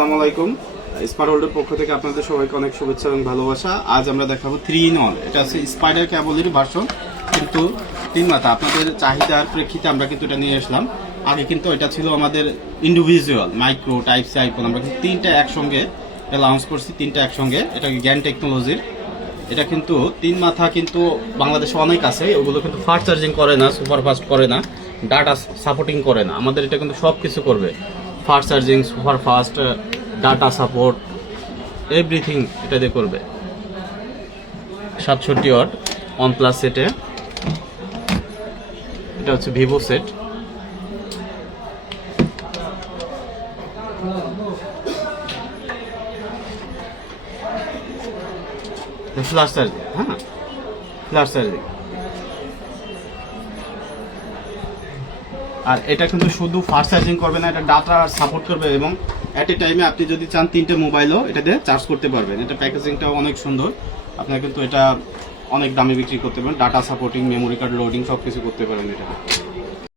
আসসালামু আলাইকুম। স্মার্ট ওয়ার্ল্ডের পক্ষ থেকে আপনাদের সবাইকে অনেক শুভেচ্ছা এবং ভালোবাসা। আজ আমরা দেখাবো 3 in 1। এটা হচ্ছে স্পাইডার ক্যাবলের ভার্সন, কিন্তু 3 মাথা। আপনাদের চাহিদার প্রেক্ষিতে আমরা কিন্তু এটা নিয়ে আসলাম। আগে কিন্তু এটা ছিল আমাদের individual micro type C iPhone, আমরা কিন্তু 3টা একসঙ্গে লঞ্চ করছি, 3টা একসঙ্গে। এটা জ্ঞান টেকনোলজির। এটা কিন্তু 3 মাথা কিন্তু বাংলাদেশে অনেক আছে, ওগুলো কিন্তু ফাস্ট চার্জিং করে না, সুপার ফাস্ট করে না, ডাটা সাপোর্টিং করে না। আমাদের এটা কিন্তু সব কিছু করবে, fast charging, super fast, data support, everything এটা দিয়ে করবে। 67 ওয়াট OnePlus সেটে। এটা হচ্ছে ভিভো সেট। ফ্ল্যাশ চার্জিং, হ্যাঁ ফ্ল্যাশ চার্জিং। আর এটা কিন্তু শুধু ফাস্ট চার্জিং করবে না, এটা ডাটা সাপোর্ট করবে এবং অ্যাট এ টাইমে আপনি যদি চান 3টে মোবাইলও এটা দিয়ে চার্জ করতে পারবেন। এটা প্যাকেজিংটাও অনেক সুন্দর। আপনারা কিন্তু এটা অনেক দামে বিক্রি করতে পারেন। Data supporting, memory card loading সব কিছু করতে পারেন এটা।